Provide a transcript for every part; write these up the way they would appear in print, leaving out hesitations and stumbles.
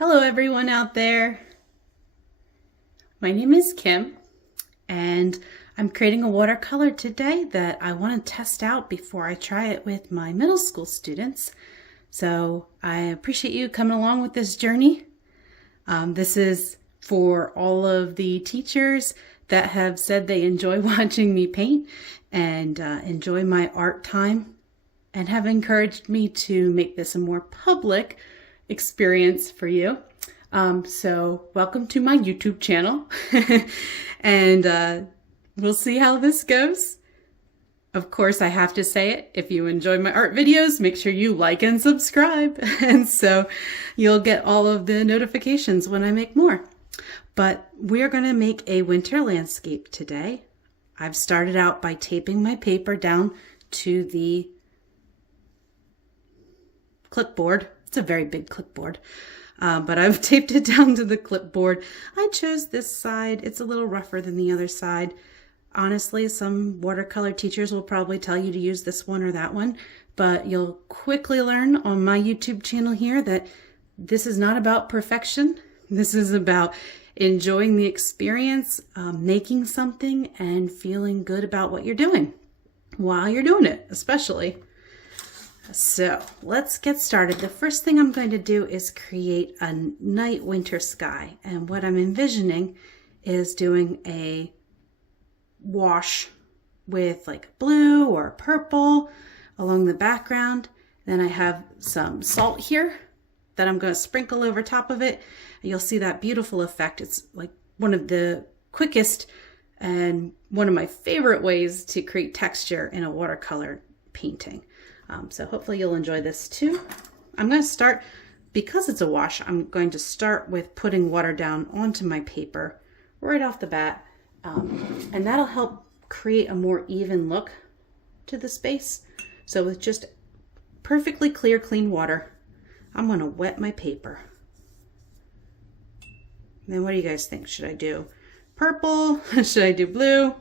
Hello everyone out there. My name is Kim and I'm creating a watercolor today that I want to test out before I try it with my middle school students. So I appreciate you coming along with this journey. This is for all of the teachers that have said they enjoy watching me paint and enjoy my art time and have encouraged me to make this a more public experience for you. So welcome to my YouTube channel and we'll see how this goes. Of course, I have to say it. If you enjoy my art videos, make sure you like and subscribe. And so you'll get all of the notifications when I make more. But we're going to make a winter landscape today. I've started out by taping my paper down to the clipboard. It's a very big clipboard, but I've taped it down to the clipboard. I chose this side. It's a little rougher than the other side. Honestly, some watercolor teachers will probably tell you to use this one or that one, but you'll quickly learn on my YouTube channel here that this is not about perfection. This is about enjoying the experience, making something and feeling good about what you're doing while you're doing it, especially. So let's get started. The first thing I'm going to do is create a night winter sky. And what I'm envisioning is doing a wash with like blue or purple along the background. Then I have some salt here that I'm going to sprinkle over top of it. And you'll see that beautiful effect. It's like one of the quickest and one of my favorite ways to create texture in a watercolor painting. So hopefully you'll enjoy this too. I'm going to start, because it's a wash, I'm going to start with putting water down onto my paper right off the bat. And that'll help create a more even look to the space. So with just perfectly clear, clean water, I'm going to wet my paper. And then what do you guys think? Should I do purple? Should I do blue?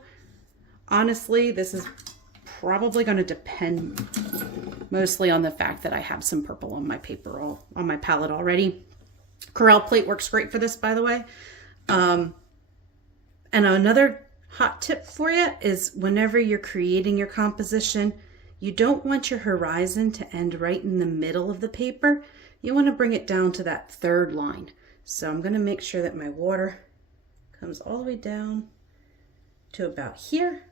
Honestly, this is probably going to depend mostly on the fact that I have some purple on my paper, on my palette already. Corelle plate works great for this, by the way. And another hot tip for you is whenever you're creating your composition, you don't want your horizon to end right in the middle of the paper. You want to bring it down to that third line. So I'm going to make sure that my water comes all the way down to about here,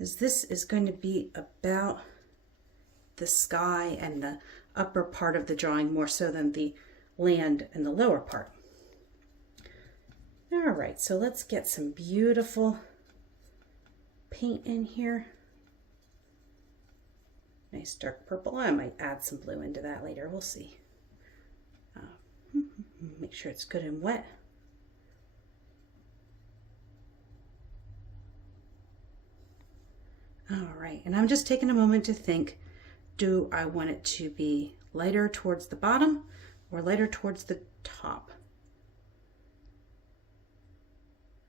as this is going to be about the sky and the upper part of the drawing more so than the land and the lower part. All right, so let's get some beautiful paint in here. Nice dark purple. I might add some blue into that later. We'll see. Make sure it's good and wet. All right, and I'm just taking a moment to think, do I want it to be lighter towards the bottom or lighter towards the top?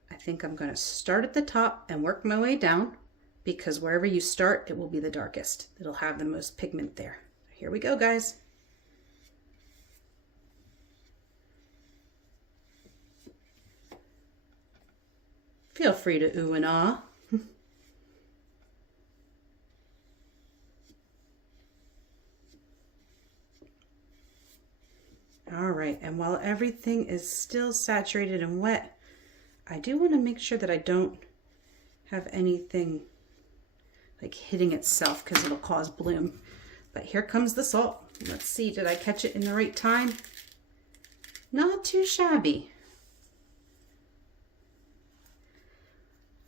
I think I'm going to start at the top and work my way down, because wherever you start, it will be the darkest. It'll have the most pigment there. Here we go, guys. Feel free to ooh and ah. All right, and while everything is still saturated and wet, I do want to make sure that I don't have anything like hitting itself, because it'll cause bloom. But here comes the salt. Let's see, did I catch it in the right time? Not too shabby.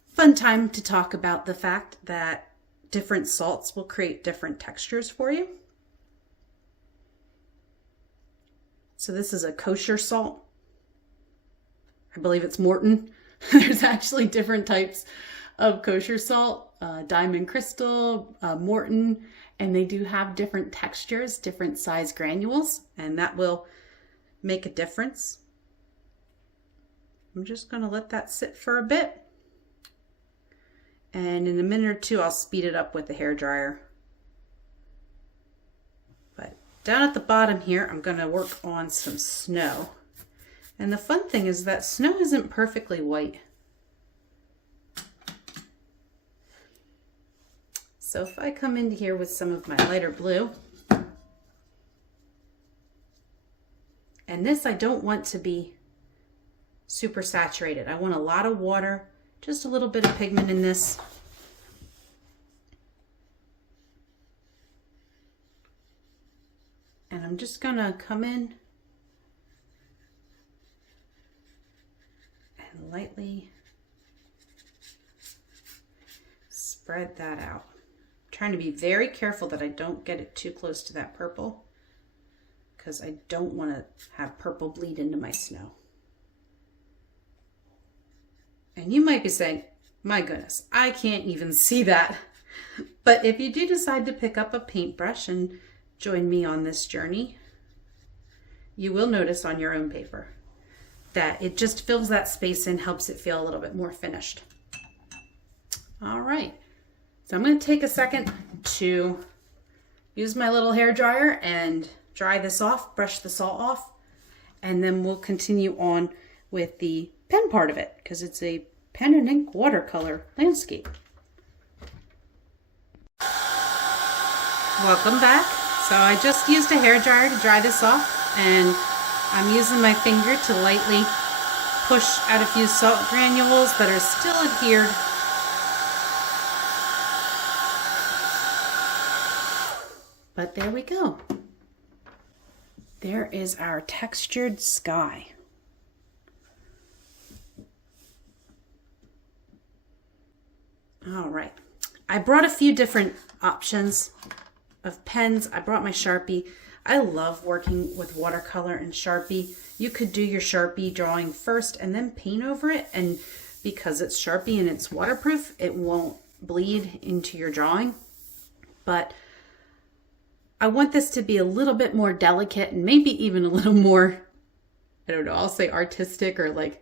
Fun time to talk about the fact that different salts will create different textures for you. So this is a kosher salt. I believe it's Morton. There's actually different types of kosher salt, Diamond Crystal, Morton, and they do have different textures, different size granules, and that will make a difference. I'm just going to let that sit for a bit. And in a minute or two, I'll speed it up with the hairdryer. But down at the bottom here, I'm going to work on some snow. And the fun thing is that snow isn't perfectly white. So if I come in here with some of my lighter blue, and this I don't want to be super saturated. I want a lot of water, just a little bit of pigment in this. And I'm just gonna come in and lightly spread that out. I'm trying to be very careful that I don't get it too close to that purple, because I don't want to have purple bleed into my snow. And you might be saying, my goodness, I can't even see that. But if you do decide to pick up a paintbrush and join me on this journey, you will notice on your own paper that it just fills that space in, helps it feel a little bit more finished. All right, so I'm going to take a second to use my little hair dryer and dry this off, brush the salt off, and then we'll continue on with the pen part of it, because it's a pen and ink watercolor landscape. Welcome back. So I just used a hair dryer to dry this off, and I'm using my finger to lightly push out a few salt granules that are still adhered. But there we go. There is our textured sky. All right. I brought a few different options of pens. I brought my Sharpie. I love working with watercolor and Sharpie. You could do your Sharpie drawing first and then paint over it, and because it's Sharpie and it's waterproof, it won't bleed into your drawing. But I want this to be a little bit more delicate and maybe even a little more, I don't know, I'll say artistic, or like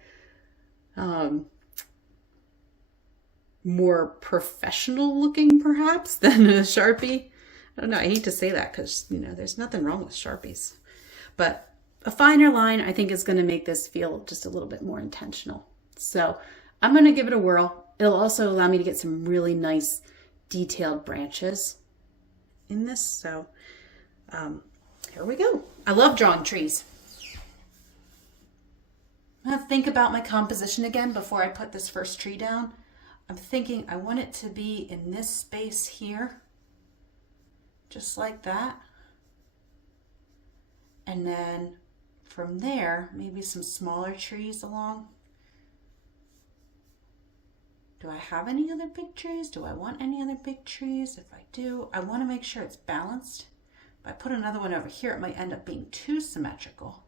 more professional looking perhaps than a Sharpie. I don't know, I hate to say that because, you know, there's nothing wrong with Sharpies. But a finer line I think is going to make this feel just a little bit more intentional. So I'm going to give it a whirl. It'll also allow me to get some really nice detailed branches in this. So here we go. I love drawing trees. I'm going to think about my composition again before I put this first tree down. I'm thinking I want it to be in this space here, just like that. And then from there, maybe some smaller trees along. Do I have any other big trees? Do I want any other big trees? If I do, I want to make sure it's balanced. If I put another one over here, it might end up being too symmetrical.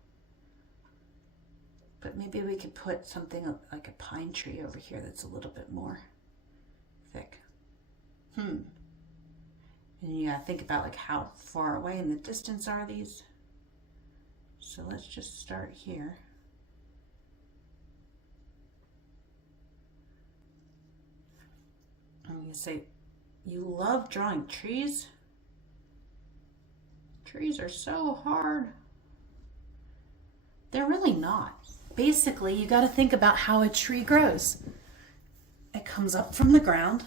But maybe we could put something like a pine tree over here that's a little bit more thick. And you gotta think about like how far away in the distance are these. So let's just start here. I'm gonna say, you love drawing trees? Trees are so hard. They're really not. Basically, you got to think about how a tree grows. It comes up from the ground,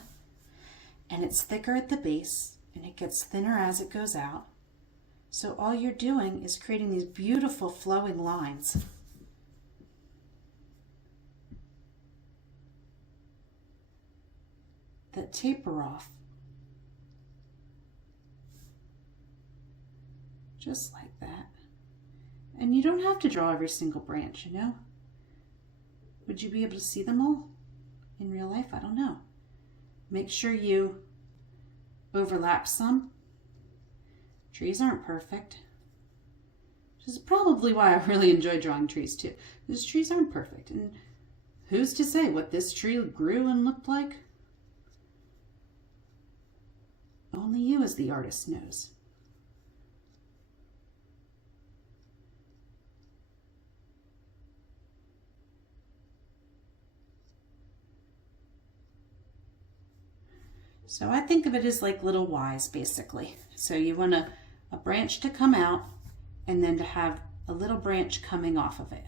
and it's thicker at the base, and it gets thinner as it goes out. So all you're doing is creating these beautiful flowing lines. That taper off. Just like that. And you don't have to draw every single branch, you know? Would you be able to see them all in real life? I don't know. Make sure you overlap some. Trees aren't perfect. Which is probably why I really enjoy drawing trees too. Because trees aren't perfect. And who's to say what this tree grew and looked like? Only you as the artist knows. So I think of it as like little Ys, basically. So you want to a branch to come out and then to have a little branch coming off of it.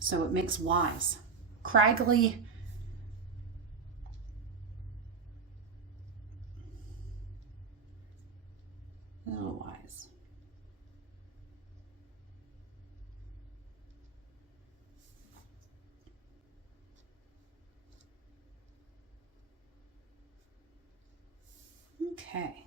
So it makes Ys. Craggly. Little Ys. Okay.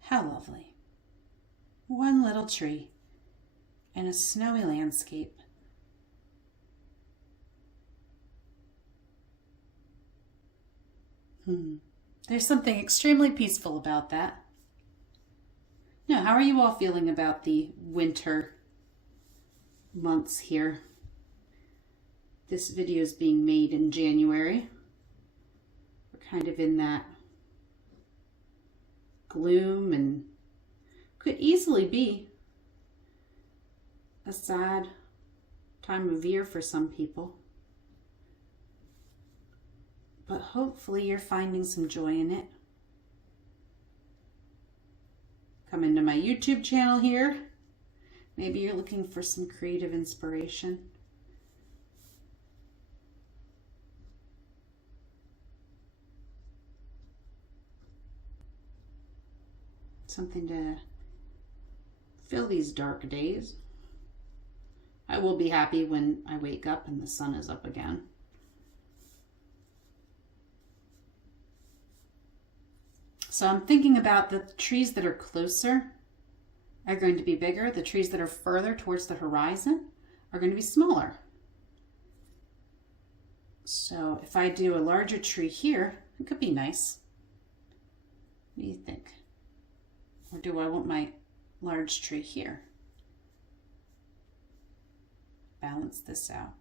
How lovely. One little tree and a snowy landscape. There's something extremely peaceful about that. Now, how are you all feeling about the winter months here? This video is being made in January. We're kind of in that gloom and could easily be a sad time of year for some people. But hopefully you're finding some joy in it. Come into my YouTube channel here. Maybe you're looking for some creative inspiration. Something to fill these dark days. I will be happy when I wake up and the sun is up again. So I'm thinking about the trees that are closer are going to be bigger. The trees that are further towards the horizon are going to be smaller. So if I do a larger tree here, it could be nice. What do you think? Or do I want my large tree here? Balance this out.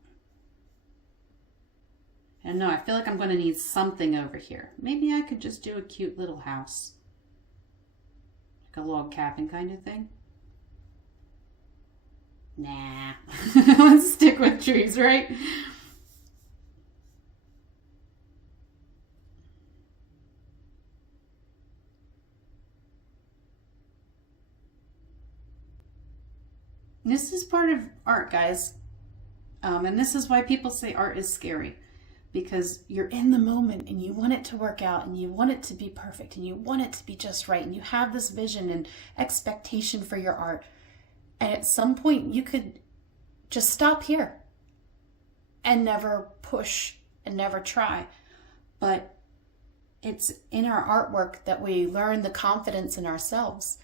And no, I feel like I'm going to need something over here. Maybe I could just do a cute little house. Like a log cabin kind of thing. Nah. Let's stick with trees, right? This is part of art, guys. And this is why people say art is scary. Because you're in the moment and you want it to work out and you want it to be perfect and you want it to be just right and you have this vision and expectation for your art. And at some point you could just stop here and never push and never try. But it's in our artwork that we learn the confidence in ourselves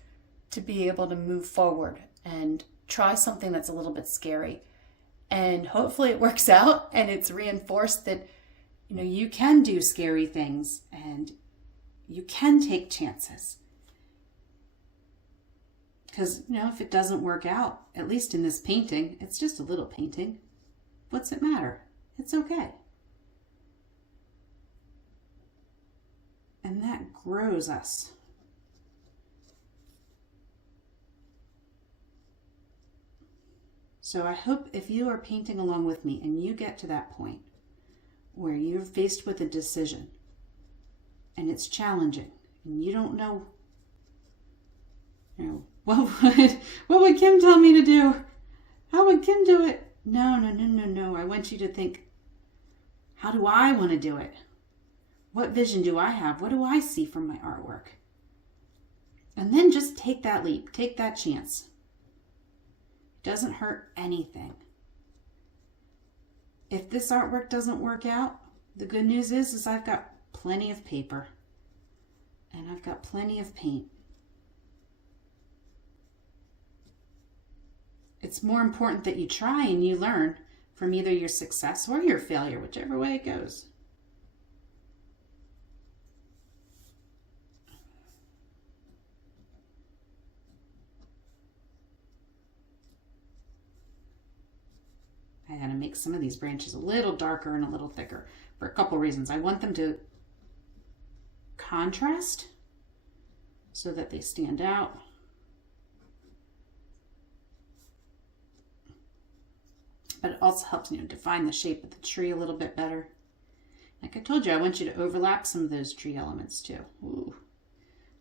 to be able to move forward and try something that's a little bit scary. And hopefully it works out and it's reinforced that, you know, you can do scary things and you can take chances. Because, you know, if it doesn't work out, at least in this painting, it's just a little painting. What's it matter? It's okay. And that grows us. So I hope if you are painting along with me and you get to that point where you're faced with a decision and it's challenging and you don't know, what would Kim tell me to do? How would Kim do it? No. I want you to think, how do I want to do it? What vision do I have? What do I see from my artwork? And then just take that leap, take that chance. Doesn't hurt anything. If this artwork doesn't work out, the good news is I've got plenty of paper and I've got plenty of paint. It's more important that you try and you learn from either your success or your failure, whichever way it goes. I gotta make some of these branches a little darker and a little thicker for a couple reasons. I want them to contrast so that they stand out. But it also helps, define the shape of the tree a little bit better. Like I told you, I want you to overlap some of those tree elements too. Ooh,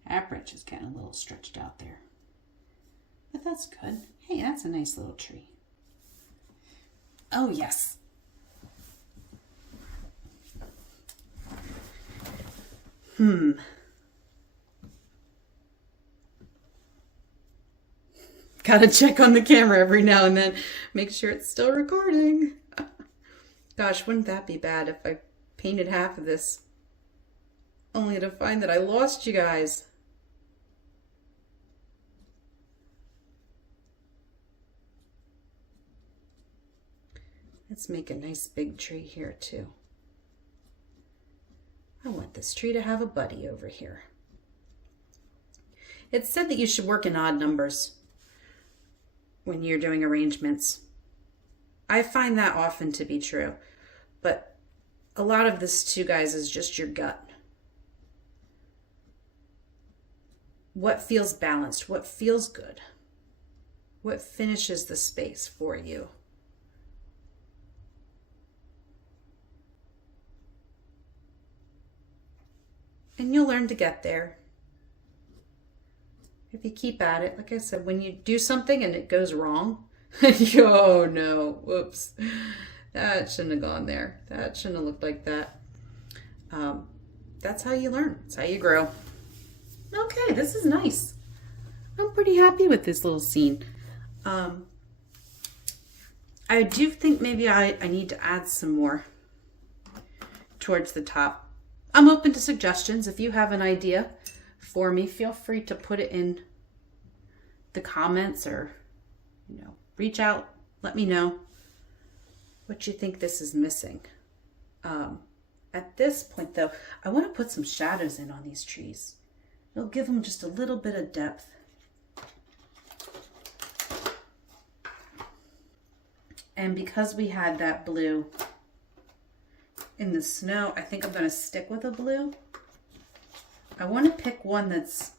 that branch is getting a little stretched out there. But that's good. Hey, that's a nice little tree. Oh, yes. Gotta check on the camera every now and then. Make sure it's still recording. Gosh, wouldn't that be bad if I painted half of this only to find that I lost you guys. Let's make a nice big tree here too. I want this tree to have a buddy over here. It's said that you should work in odd numbers when you're doing arrangements. I find that often to be true, but a lot of this too, guys, is just your gut. What feels balanced? What feels good? What finishes the space for you? And you'll learn to get there. If you keep at it, like I said, when you do something and it goes wrong, oh no, whoops, that shouldn't have gone there. That shouldn't have looked like that. That's how you learn. That's how you grow. Okay, this is nice. I'm pretty happy with this little scene. I do think maybe I need to add some more towards the top. I'm open to suggestions. If you have an idea for me, feel free to put it in the comments or, reach out. Let me know what you think this is missing. At this point, though, I want to put some shadows in on these trees. It'll give them just a little bit of depth. And because we had that blue in the snow, I think I'm going to stick with a blue. I want to pick one that's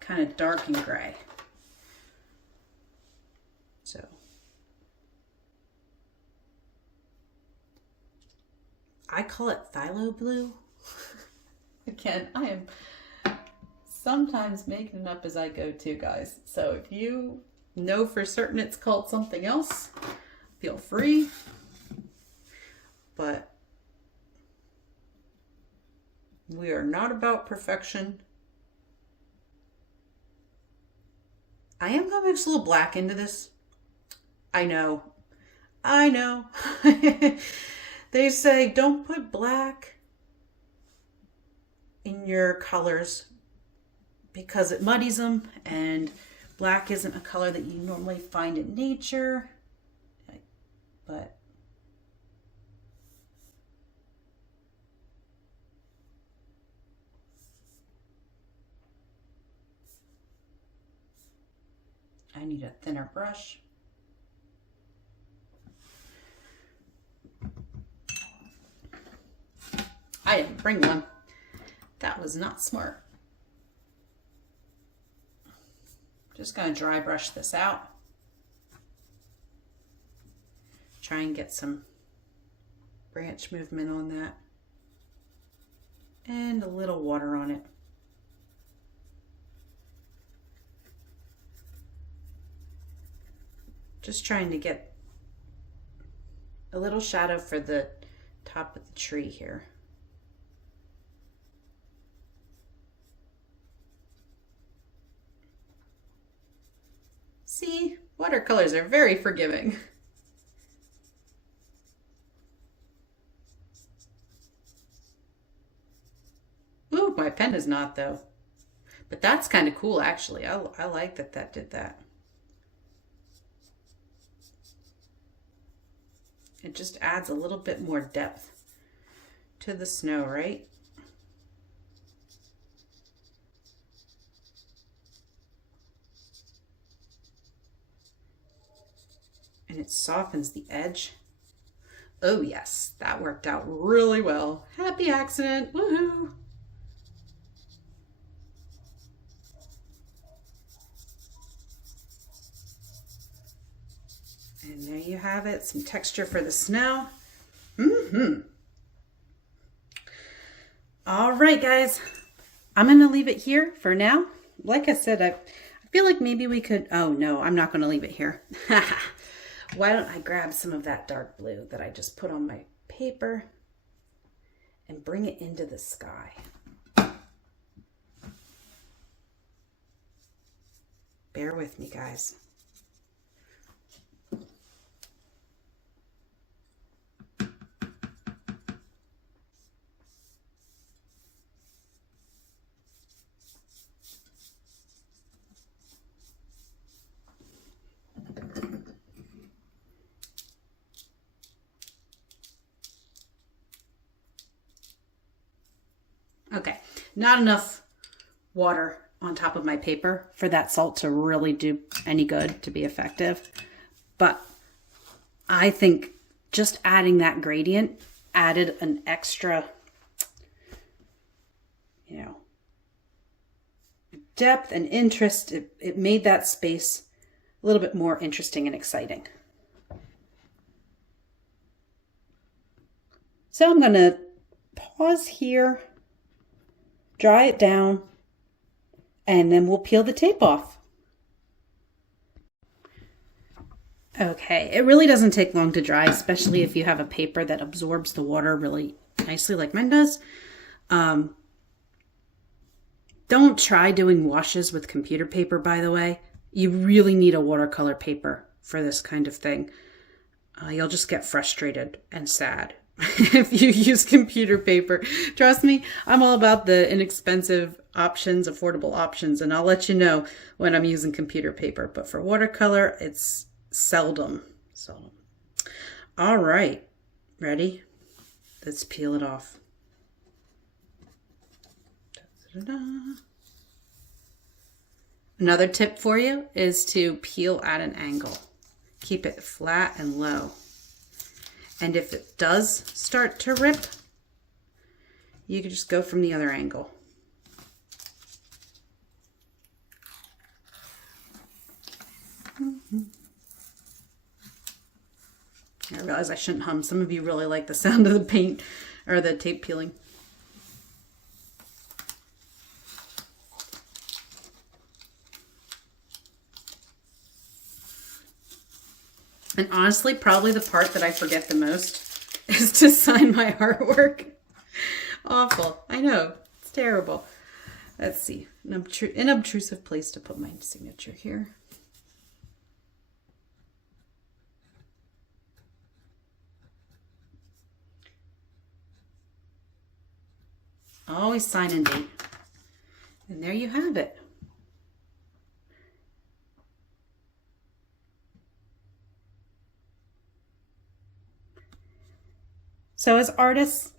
kind of dark and gray. So I call it phthalo blue. Again, I am sometimes making it up as I go too, guys. So if you know for certain it's called something else, feel free. But we are not about perfection. I am going to mix a little black into this. I know. They say don't put black in your colors because it muddies them, and black isn't a color that you normally find in nature. But I need a thinner brush. I didn't bring one. That was not smart. Just going to dry brush this out. Try and get some branch movement on that. And a little water on it. Just trying to get a little shadow for the top of the tree here. See, watercolors are very forgiving. Ooh, my pen is not though. But that's kind of cool actually. I like that did that. It just adds a little bit more depth to the snow, right? And it softens the edge. Oh yes, that worked out really well. Happy accident, woohoo! And there you have it, some texture for the snow. All right, guys, I'm going to leave it here for now. Like I said, I feel like maybe we could, oh no, I'm not going to leave it here. Why don't I grab some of that dark blue that I just put on my paper and bring it into the sky. Bear with me, guys. Okay, not enough water on top of my paper for that salt to really do any good, to be effective. But I think just adding that gradient added an extra, depth and interest. It made that space a little bit more interesting and exciting. So I'm going to pause here, dry it down, and then we'll peel the tape off. Okay, it really doesn't take long to dry, especially if you have a paper that absorbs the water really nicely like mine does. Don't try doing washes with computer paper, by the way. You really need a watercolor paper for this kind of thing. You'll just get frustrated and sad if you use computer paper. Trust me, I'm all about the inexpensive options, affordable options, and I'll let you know when I'm using computer paper. But for watercolor, it's seldom. All right, ready? Let's peel it off. Da-da-da. Another tip for you is to peel at an angle. Keep it flat and low. And if it does start to rip, you can just go from the other angle. I realize I shouldn't hum. Some of you really like the sound of the paint or the tape peeling. And honestly, probably the part that I forget the most is to sign my artwork. Awful. I know. It's terrible. Let's see. An unobtrusive place to put my signature here. Always sign and date. And there you have it. So as artists,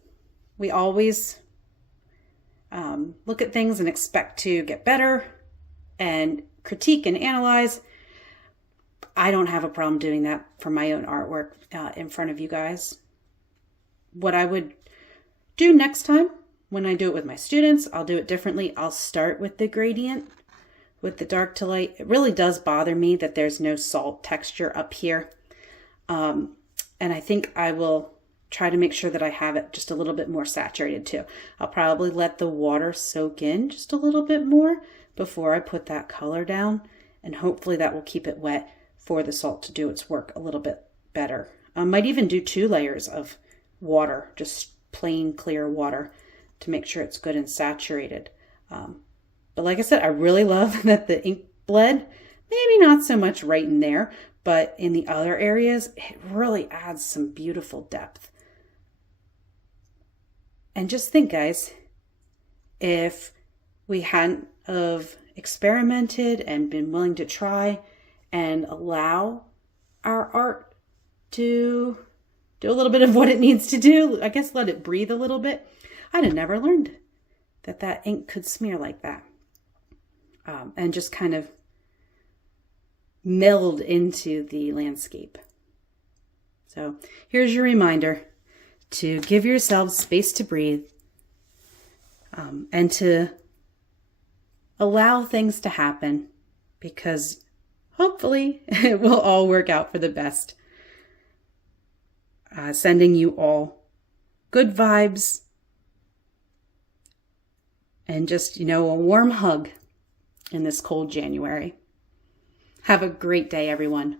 we always look at things and expect to get better and critique and analyze. I don't have a problem doing that for my own artwork in front of you guys. What I would do next time when I do it with my students, I'll do it differently. I'll start with the gradient, with the dark to light. It really does bother me that there's no salt texture up here. And I think I will try to make sure that I have it just a little bit more saturated too. I'll probably let the water soak in just a little bit more before I put that color down, and hopefully that will keep it wet for the salt to do its work a little bit better. I might even do 2 layers of water, just plain clear water, to make sure it's good and saturated. But like I said, I really love that the ink bled, maybe not so much right in there, but in the other areas, it really adds some beautiful depth. And just think, guys, if we hadn't have experimented and been willing to try and allow our art to do a little bit of what it needs to do, I guess let it breathe a little bit, I'd have never learned that that ink could smear like that and just kind of meld into the landscape. So here's your reminder to give yourselves space to breathe and to allow things to happen, because hopefully it will all work out for the best. Sending you all good vibes and just, a warm hug in this cold January. Have a great day, everyone.